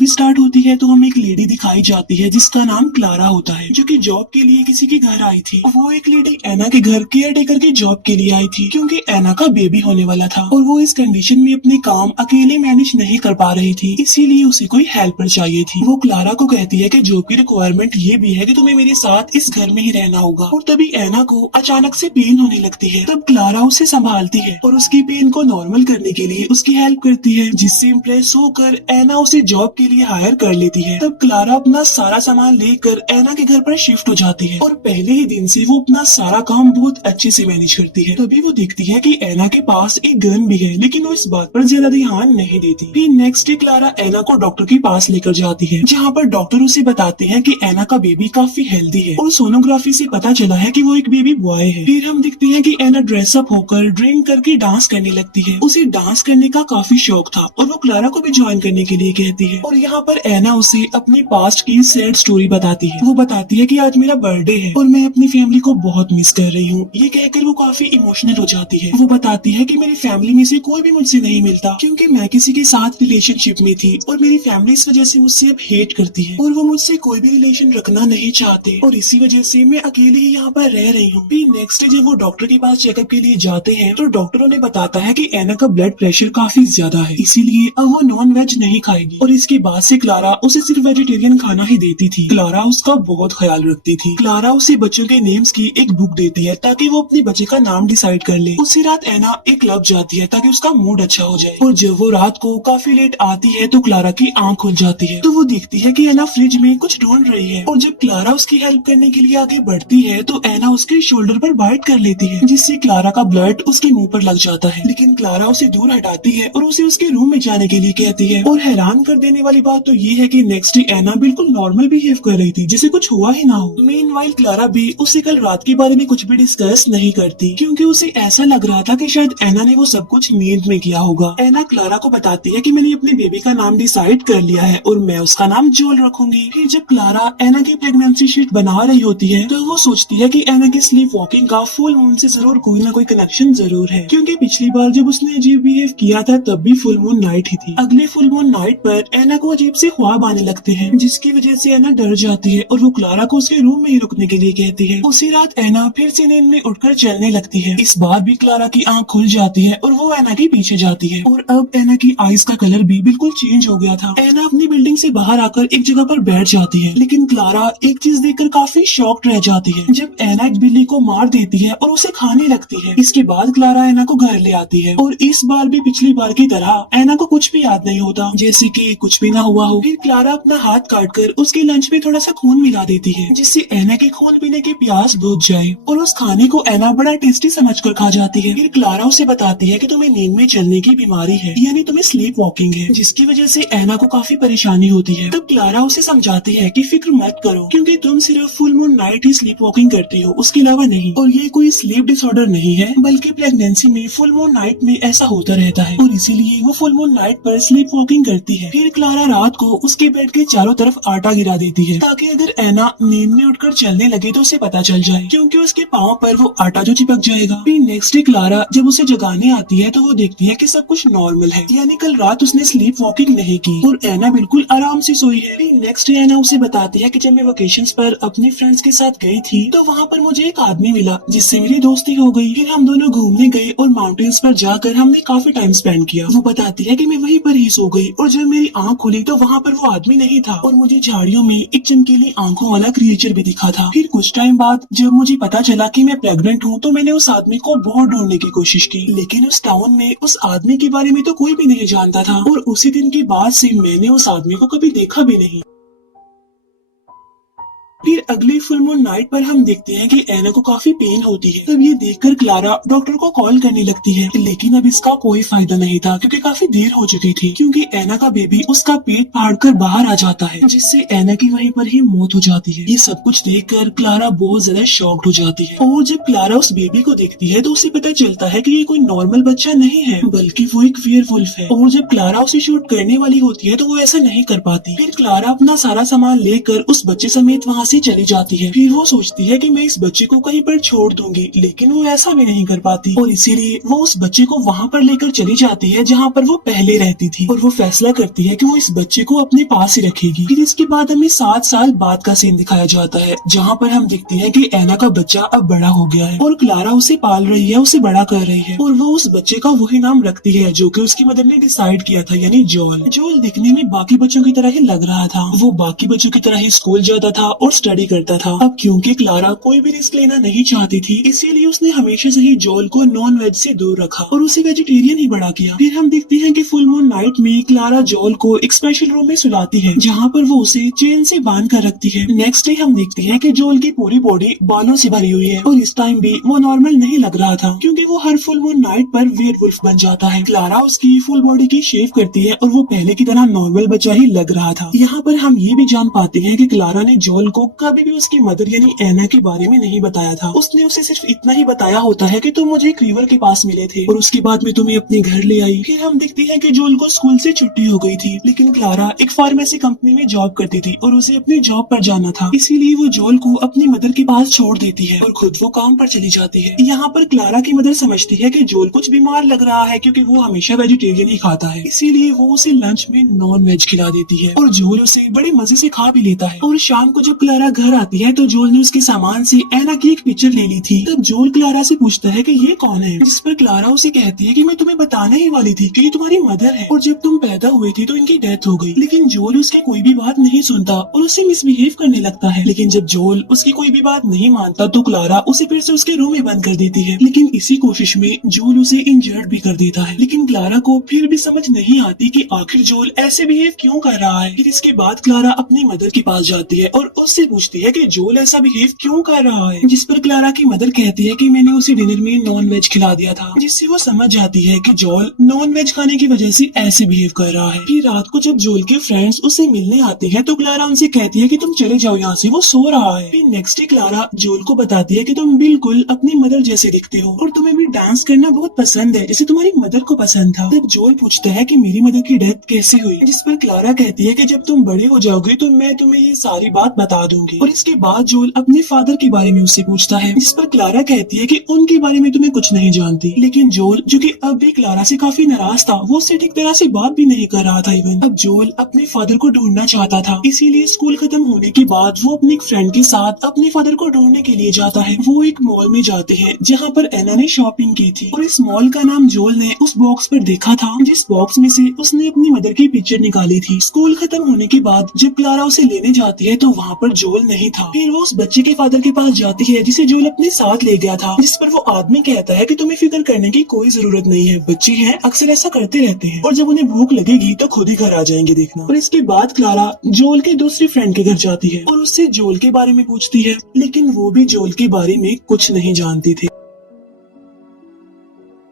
Movie start होती है तो हमें एक लेडी दिखाई जाती है जिसका नाम क्लारा होता है, जो कि जॉब के लिए किसी के घर आई थी। वो एक लेडी एना के घर केयर टेकर के जॉब के लिए आई थी क्योंकि एना का बेबी होने वाला था और वो इस कंडीशन में अपने काम अकेले मैनेज नहीं कर पा रही थी, इसीलिए उसे कोई हेल्पर चाहिए थी। वो क्लारा को कहती है कि जॉब की रिक्वायरमेंट ये भी है कि तुम्हें मेरे साथ इस घर में ही रहना होगा। और तभी एना को अचानक से पेन होने लगती है। तब क्लारा उसे संभालती है और उसकी पेन को नॉर्मल करने के लिए उसकी हेल्प करती है, जिससे इम्प्रेस होकर एना उसे जॉब के लिए हायर कर लेती है। तब क्लारा अपना सारा सामान लेकर एना के घर पर शिफ्ट हो जाती है और पहले ही दिन से वो अपना सारा काम बहुत अच्छे से मैनेज करती है। तभी वो देखती है कि एना के पास एक गन भी है, लेकिन वो इस बात पर ज्यादा ध्यान नहीं देती। फिर नेक्स्ट डे क्लारा एना को डॉक्टर के पास लेकर जाती है, जहाँ पर डॉक्टर उसे बताते हैं कि एना का बेबी काफी हेल्दी है और सोनोग्राफी से पता चला है कि वो एक बेबी बॉय है। फिर हम देखते हैं कि एना ड्रेसअप होकर ड्रिंक करके डांस करने लगती है। उसे डांस करने का काफी शौक था और वो क्लारा को भी ज्वाइन करने के लिए कहती है। और यहाँ पर एना उसे अपनी पास्ट की सैड स्टोरी बताती है। वो बताती है कि आज मेरा बर्थडे है और मैं अपनी फैमिली को बहुत मिस कर रही हूँ। ये कहकर वो काफी इमोशनल हो जाती है। वो बताती है कि मेरी फैमिली में से कोई भी मुझसे नहीं मिलता क्योंकि मैं किसी के साथ रिलेशनशिप में थी और मेरी फैमिली इस वजह से मुझसे अब हेट करती है और वो मुझसे कोई भी रिलेशन रखना नहीं चाहते और इसी वजह से मैं अकेले ही यहाँ पर रह रही हूँ। फिर नेक्स्ट डे जब वो डॉक्टर के पास चेकअप के लिए जाते हैं तो डॉक्टरों ने बताता है कि एना का ब्लड प्रेशर काफी ज्यादा है, इसीलिए अब वो नॉन वेज नहीं खाएगी। और इसके बाद से क्लारा उसे सिर्फ वेजिटेरियन खाना ही देती थी। क्लारा उसका बहुत ख्याल रखती थी। क्लारा उसे बच्चों के नेम्स की एक बुक देती है ताकि वो अपने बच्चे का नाम डिसाइड कर ले। उसी रात एना एक क्लब जाती है ताकि उसका मूड अच्छा हो जाए और जब वो रात को काफी लेट आती है तो क्लारा की आंख खुल जाती है। तो वो देखती है कि एना फ्रिज में कुछ ढूंढ रही है और जब क्लारा उसकी हेल्प करने के लिए आगे बढ़ती है तो एना उसके शोल्डर पर बाइट कर लेती है, जिससे क्लारा का ब्लड उसके मुंह पर लग जाता है। लेकिन क्लारा उसे दूर हटाती है और उसे उसके रूम में जाने के लिए कहती है। और हैरान कर देने वाली बात तो ये है कि नेक्स्ट डे एना बिल्कुल नॉर्मल बिहेव कर रही थी, जैसे कुछ हुआ ही ना हो। मीनवाइल क्लारा भी उससे कल रात के बारे में कुछ भी डिस्कस नहीं करती क्योंकि उसे ऐसा लग रहा था कि शायद एना ने वो सब कुछ नींद में किया होगा। एना क्लारा को बताती है कि मैंने अपने बेबी का नाम डिसाइड कर लिया है और मैं उसका नाम जोल रखूंगी। फिर जब क्लारा एना की प्रेगनेंसी शीट बना रही होती है तो वो सोचती है कि एना की स्लीप वॉकिंग का फुल मून से जरूर कोई ना कोई कनेक्शन जरूर है, क्योंकि पिछली बार जब उसने अजीब बिहेव किया था तब भी फुल मून नाइट ही थी। अगले फुल मून नाइट पर एना को अजीब से ख्वाब आने लगते हैं, जिसकी वजह से एना डर जाती है और वो क्लारा को उसके रूम में ही रुकने के लिए कहती है। उसी रात एना फिर से नींद में उठकर चलने लगती है। इस बार भी क्लारा की आंख खुल जाती है और वो एना के पीछे जाती है और अब एना की आईज का कलर भी बिल्कुल चेंज हो गया था। एना अपनी बिल्डिंग से बाहर आकर एक जगह पर बैठ जाती है, लेकिन क्लारा एक चीज देखकर काफी शॉक्ड रह जाती है जब एना एक बिल्ली को मार देती है और उसे खाने लगती है। इसके बाद क्लारा एना को घर ले आती है और इस बार भी पिछली बार की तरह एना को कुछ भी याद नहीं होता, जैसे कि कुछ भी ना हुआ हो। फिर क्लारा अपना हाथ काटकर उसके लंच में थोड़ा सा खून मिला देती है, जिससे एना के खून पीने की प्यास बुझ जाए और उस खाने को एना बड़ा टेस्टी समझकर खा जाती है। फिर क्लारा उसे बताती है कि तुम्हें नींद में चलने की बीमारी है, यानी तुम्हें स्लीप वॉकिंग है, जिसकी वजह से एना को काफी परेशानी होती है। तब क्लारा उसे समझाती है कि फिक्र मत करो क्योंकि तुम सिर्फ फुल मून नाइट ही स्लीप वॉकिंग करती हो, उसके अलावा नहीं। और ये कोई स्लीप डिसऑर्डर नहीं है, बल्कि प्रेगनेंसी में फुल मून नाइट में ऐसा होता रहता है और इसीलिए वो फुल मून नाइट पर स्लीप वॉकिंग करती है। फिर क्लारा रात को उसके बेड के चारों तरफ आटा गिरा देती है ताकि अगर एना नींद में उठकर चलने लगे तो उसे पता चल जाए, क्योंकि उसके पाँव पर वो आटा जो चिपक जाएगा। फिर नेक्स्ट डे क्लारा जब उसे जगाने आती है तो वो देखती है कि सब कुछ नॉर्मल है, यानी कल रात उसने स्लीप वॉकिंग नहीं की और एना बिल्कुल आराम से सोई है। फिर नेक्स्ट डे एना उसे बताती है कि जब मैं वेकेशंस पर अपने फ्रेंड्स के साथ गई थी तो वहाँ पर मुझे एक आदमी मिला जिससे मेरी दोस्ती हो गई। फिर हम दोनों घूमने गए और माउंटेन्स पर जाकर हमने काफी टाइम स्पेंड किया। वो बताती है कि मैं वहीं पर ही सो गई और जब मेरी आंख खुली तो वहाँ पर वो आदमी नहीं था और मुझे झाड़ियों में एक चमकीली आंखों वाला क्रिएचर भी दिखा था। फिर कुछ टाइम बाद जब मुझे पता चला कि मैं प्रेग्नेंट हूँ तो मैंने उस आदमी को बहुत ढूंढने की कोशिश की, लेकिन उस टाउन में उस आदमी के बारे में तो कोई भी नहीं जानता था और उसी दिन के बाद से मैंने उस आदमी को कभी देखा भी नहीं। फिर अगली फुल मून नाइट पर हम देखते हैं कि एना को काफी पेन होती है। तब ये देखकर क्लारा डॉक्टर को कॉल करने लगती है, लेकिन अब इसका कोई फायदा नहीं था क्योंकि काफी देर हो चुकी थी, क्योंकि एना का बेबी उसका पेट फाड़कर बाहर आ जाता है, जिससे एना की वहीं पर ही मौत हो जाती है। ये सब कुछ देखकर क्लारा बहुत ज्यादा शॉक्ड हो जाती है और जब क्लारा उस बेबी को देखती है तो उसे पता चलता है कि ये कोई नॉर्मल बच्चा नहीं है, बल्कि वो एक वेयरवुल्फ है। और जब क्लारा उसे शूट करने वाली होती है तो वो ऐसा नहीं कर पाती। फिर क्लारा अपना सारा सामान लेकर उस बच्चे समेत वहाँ से चली जाती है। फिर वो सोचती है कि मैं इस बच्चे को कहीं पर छोड़ दूंगी, लेकिन वो ऐसा भी नहीं कर पाती और इसीलिए वो उस बच्चे को वहाँ पर लेकर चली जाती है जहाँ पर वो पहले रहती थी और वो फैसला करती है कि वो इस बच्चे को अपने पास ही रखेगी। फिर इसके बाद हमें 7 साल बाद का सीन दिखाया जाता है जहाँ पर हम देखते हैं कि एना का बच्चा अब बड़ा हो गया है और क्लारा उसे पाल रही है, उसे बड़ा कर रही है और वो उस बच्चे का वही नाम रखती है जो कि उसकी मदर ने डिसाइड किया था, यानी जोल। जोल दिखने में बाकी बच्चों की तरह ही लग रहा था, वो बाकी बच्चों की तरह ही स्कूल जाता था और स्टडी करता था। अब क्योंकि क्लारा कोई भी रिस्क लेना नहीं चाहती थी, इसीलिए उसने हमेशा से ही जोल को नॉन वेज से दूर रखा और उसे वेजिटेरियन ही बड़ा किया। फिर हम देखते हैं कि फुल मून नाइट में क्लारा जोल को एक स्पेशल रूम में सुलाती है जहाँ पर वो उसे चेन से बांध कर रखती है। नेक्स्ट डे हम देखते हैं कि जोल की पूरी बॉडी बालों से भरी हुई है और इस टाइम भी वो नॉर्मल नहीं लग रहा था क्योंकि वो हर फुल मून नाइट पर वेयरवुल्फ बन जाता है। क्लारा उसकी फुल बॉडी की शेव करती है और वो पहले की तरह नॉर्मल बच्चा ही लग रहा था। यहाँ पर हम ये भी जान पाते हैं कि क्लारा ने जोल को कभी भी उसकी मदर यानी एना के बारे में नहीं बताया था। उसने उसे सिर्फ इतना ही बताया होता है कि तुम मुझे एक रिवर के पास मिले थे और उसके बाद में तुम्हें अपने घर ले आई। फिर हम देखते हैं कि जोल को स्कूल से छुट्टी हो गई थी, लेकिन क्लारा एक फार्मेसी कंपनी में जॉब करती थी और उसे अपनी जॉब पर जाना था, इसीलिए वो जोल को अपनी मदर के पास छोड़ देती है और खुद वो काम पर चली जाती है। यहाँ पर क्लारा की मदर समझती है कि जोल कुछ बीमार लग रहा है क्योंकि वो हमेशा वेजिटेरियन ही खाता है, इसीलिए वो उसे लंच में नॉन वेज खिला देती है और जोल उसे बड़े मजे से खा भी लेता है। और शाम को जब क्लारा घर आती है तो जोल ने उसके सामान से एना की एक पिक्चर ले ली थी। तब जोल क्लारा से पूछता है कि ये कौन है, जिस पर क्लारा उसे कहती है कि मैं तुम्हें बताने ही वाली थी कि ये तुम्हारी मदर है और जब तुम पैदा हुए थे तो इनकी डेथ हो गई। लेकिन जोल उसकी कोई भी बात नहीं सुनता और उससे मिसबिहेव करने लगता है। लेकिन जब जोल उसकी कोई भी बात नहीं मानता तो क्लारा उसे फिर से उसके रूम में बंद कर देती है, लेकिन इसी कोशिश में जोल उसे इंजर्ड भी कर देता है। लेकिन क्लारा को फिर भी समझ नहीं आती कि आखिर जोल ऐसे बिहेव क्यों कर रहा है। फिर इसके बाद क्लारा अपनी मदर के पास जाती है और उससे पूछती है कि जोल ऐसा बिहेव क्यों कर रहा है, जिस पर क्लारा की मदर कहती है कि मैंने उसे डिनर में नॉन वेज खिला दिया था, जिससे वो समझ जाती है कि जोल नॉन वेज खाने की वजह से ऐसे बिहेव कर रहा है। फिर रात को जब जोल के फ्रेंड्स उसे मिलने आते हैं तो क्लारा उनसे कहती है कि तुम चले जाओ यहाँ से, वो सो रहा है। फिर नेक्स्ट डे क्लारा जोल को बताती है कि तुम बिल्कुल अपनी मदर जैसे दिखते हो और तुम्हें भी डांस करना बहुत पसंद है जैसे तुम्हारी मदर को पसंद था। तब जोल पूछता है कि मेरी मदर की डेथ कैसे हुई, जिस पर क्लारा कहती है कि जब तुम बड़े हो जाओगे तो मैं तुम्हें ये सारी बात बता दूंगी। और इसके बाद जोल अपने फादर के बारे में उससे पूछता है, जिस पर क्लारा कहती है कि उनके बारे में तुम्हें कुछ नहीं जानती। लेकिन जोल जो कि अब भी क्लारा से काफी नाराज था, वो उससे ठीक तरह से बात भी नहीं कर रहा था। इवन अब जोल अपने फादर को ढूंढना चाहता था, इसीलिए स्कूल खत्म होने के बाद वो अपने एक फ्रेंड के साथ अपने फादर को ढूंढने के लिए जाता है। वो एक मॉल में जाते हैं जहाँ पर एना ने शॉपिंग की थी और इस मॉल का नाम जोल ने उस बॉक्स पर देखा था, जिस बॉक्स में से उसने अपनी मदर की पिक्चर निकाली थी। स्कूल खत्म होने के बाद जब क्लारा उसे लेने जाती है तो वहाँ पर जोल नहीं था। फिर वो उस बच्चे के फादर के पास जाती है जिसे जोल अपने साथ ले गया था, जिस पर वो आदमी कहता है कि तुम्हें फिक्र करने की कोई जरूरत नहीं है, बच्चे हैं अक्सर ऐसा करते रहते हैं और जब उन्हें भूख लगेगी तो खुद ही घर आ जाएंगे, देखना। और इसके बाद क्लारा जोल के दूसरी फ्रेंड के घर जाती है और उससे जोल के बारे में पूछती है, लेकिन वो भी जोल के बारे में कुछ नहीं जानती थी।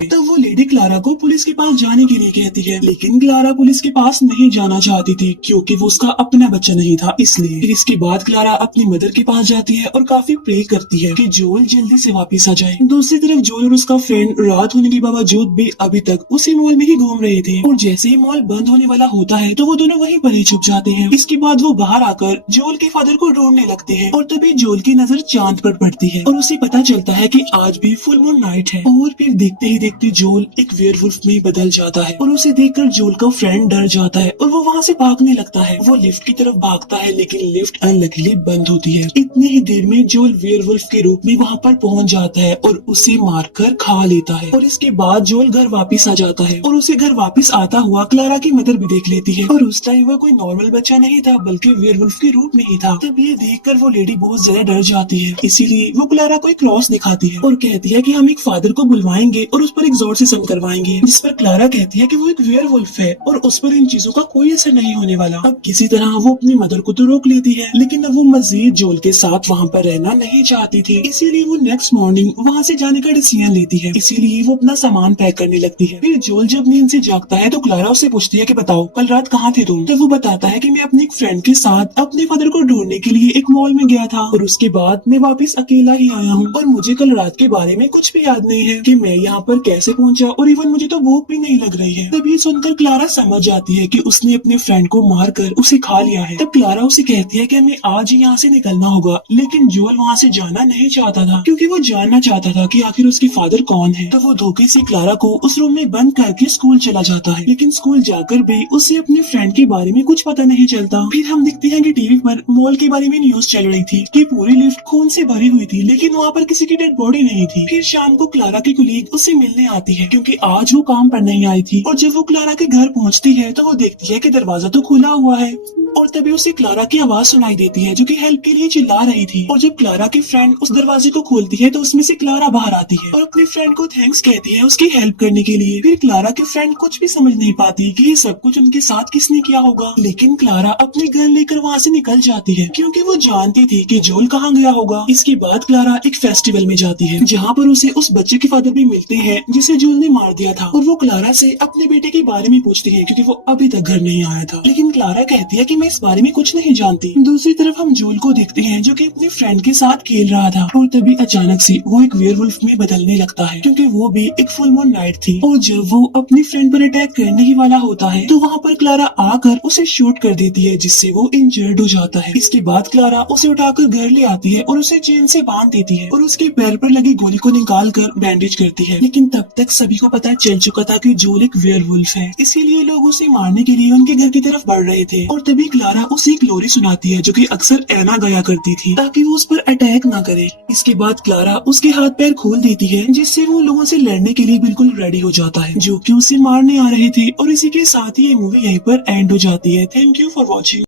तब वो लेडी क्लारा को पुलिस के पास जाने के लिए कहती है, लेकिन क्लारा पुलिस के पास नहीं जाना चाहती थी क्योंकि वो उसका अपना बच्चा नहीं था, इसलिए। फिर इसके बाद क्लारा अपनी मदर के पास जाती है और काफी प्रे करती है कि जोल जल्दी से वापस आ जाए। दूसरी तरफ जोल और उसका फ्रेंड रात होने के बावजूद भी अभी तक उसी मॉल में ही घूम रहे थे और जैसे ही मॉल बंद होने वाला होता है तो वो दोनों वहीं पर ही छुप जाते हैं। इसके बाद वो बाहर आकर जोल के फादर को ढूंढने लगते हैं और तभी जोल की नजर चांद पर पड़ती है और उसे पता चलता है कि आज भी फुल मून नाइट है। और फिर देखते ही देखते जोल एक वेयरवुल्फ में बदल जाता है और उसे देखकर जोल का फ्रेंड डर जाता है और वो वहाँ से भागने लगता है। वो लिफ्ट की तरफ भागता है लेकिन लिफ्ट अनलकीली बंद होती है। इतनी ही देर में जोल वेयरवुल्फ के रूप में वहाँ पर पहुँच जाता है और उसे मारकर खा लेता है। और इसके बाद जोल घर वापिस आ जाता है और उसे घर वापिस आता हुआ क्लारा की मदर भी देख लेती है और उस टाइम वो कोई नॉर्मल बच्चा नहीं था बल्कि वेयरवुल्फ के रूप में ही था। तब ये देखकर वो लेडी बहुत ज्यादा डर जाती है, इसीलिए वो क्लारा को एक क्रॉस दिखाती है और कहती है कि हम एक फादर को बुलवाएंगे और उस पर एग्जॉर्सिज्म करवाएंगे, जिस पर क्लारा कहती है कि वो एक वेयरवुल्फ है और उस पर इन चीजों का कोई असर नहीं होने वाला। अब किसी तरह वो अपनी मदर को तो रोक लेती है, लेकिन अब वो मजीद जोल के साथ वहाँ पर रहना नहीं चाहती थी, इसीलिए वो नेक्स्ट मॉर्निंग वहाँ से जाने का डिसीजन लेती है। इसीलिए वो अपना सामान पैक करने लगती है। फिर जोल जब नींद से जागता है तो क्लारा उससे पूछती है कि बताओ कल रात कहाँ थे तुम। तो वो बताता है कि मैं अपने एक फ्रेंड के साथ अपने फादर को ढूंढने के लिए एक मॉल में गया था और उसके बाद मैं वापस अकेला ही आया हूँ और मुझे कल रात के बारे में कुछ भी याद नहीं है कि मैं यहाँ पर कैसे पहुँचा सोचा और इवन मुझे तो भूख भी नहीं लग रही है। तभी सुनकर क्लारा समझ जाती है कि उसने अपने फ्रेंड को मारकर उसे खा लिया है। तब क्लारा उसे कहती है कि हमें आज ही यहाँ से निकलना होगा, लेकिन जोल वहाँ से जाना नहीं चाहता था क्योंकि वो जानना चाहता था कि आखिर उसके फादर कौन है। तब वो धोखे से क्लारा को उस रूम में बंद करके स्कूल चला जाता है, लेकिन स्कूल जाकर भी उसे अपने फ्रेंड के बारे में कुछ पता नहीं चलता। फिर हम देखते हैं कि टीवी पर मॉल के बारे में न्यूज चल रही थी कि पूरी लिफ्ट खून से भरी हुई थी, लेकिन वहाँ पर किसी की डेड बॉडी नहीं थी। फिर शाम को क्लारा की कुलीग उससे मिलने आती है क्योंकि आज वो काम पर नहीं आई थी, और जब वो क्लारा के घर पहुँचती है तो वो देखती है कि दरवाजा तो खुला हुआ है, और तभी उसे क्लारा की आवाज सुनाई देती है जो कि हेल्प के लिए चिल्ला रही थी। और जब क्लारा की फ्रेंड उस दरवाजे को खोलती है तो उसमें से क्लारा बाहर आती है और अपने फ्रेंड को थैंक्स कहती है उसकी हेल्प करने के लिए। फिर क्लारा की फ्रेंड कुछ भी समझ नहीं पाती कि ये सब कुछ उनके साथ किसने किया होगा, लेकिन क्लारा अपनी गन लेकर वहाँ से निकल जाती है क्योंकि वो जानती थी कि जोल कहाँ गया होगा। इसके बाद क्लारा एक फेस्टिवल में जाती है जहाँ पर उसे उस बच्चे के फादर भी मिलते हैं जिसे जोल ने मार दिया था, और वो क्लारा से अपने बेटे के बारे में पूछते हैं क्योंकि वो अभी तक घर नहीं आया था। लेकिन क्लारा कहती है कि मैं इस बारे में कुछ नहीं जानती। दूसरी तरफ हम जोल को देखते हैं जो कि अपने फ्रेंड के साथ खेल रहा था, और तभी अचानक से वो एक वेयरवुल्फ में बदलने लगता है क्योंकि वो भी एक फुल मून नाइट थी। और जब वो अपनी फ्रेंड पर अटैक करने ही वाला होता है तो वहाँ पर क्लारा आकर उसे शूट कर देती है जिससे वो इंजर्ड हो जाता है। इसके बाद क्लारा उसे उठाकर घर ले आती है और उसे चेन से बांध देती है और उसके पैर पर लगी गोली को निकाल कर बैंडेज करती है। लेकिन तब तक सभी को पता चल चुका था कि जोल एक वेयरवुल्फ है, इसीलिए लोग उसे मारने के लिए उनके घर की तरफ बढ़ रहे थे। और तभी क्लारा उसे एक लोरी सुनाती है जो कि अक्सर एना गाया करती थी ताकि वो उस पर अटैक ना करे। इसके बाद क्लारा उसके हाथ पैर खोल देती है जिससे वो लोगों से लड़ने के लिए बिल्कुल रेडी हो जाता है जो कि उसे मारने आ रहे थे। और इसी के साथ ही ये मूवी यहीं पर एंड हो जाती है। Thank you for watching.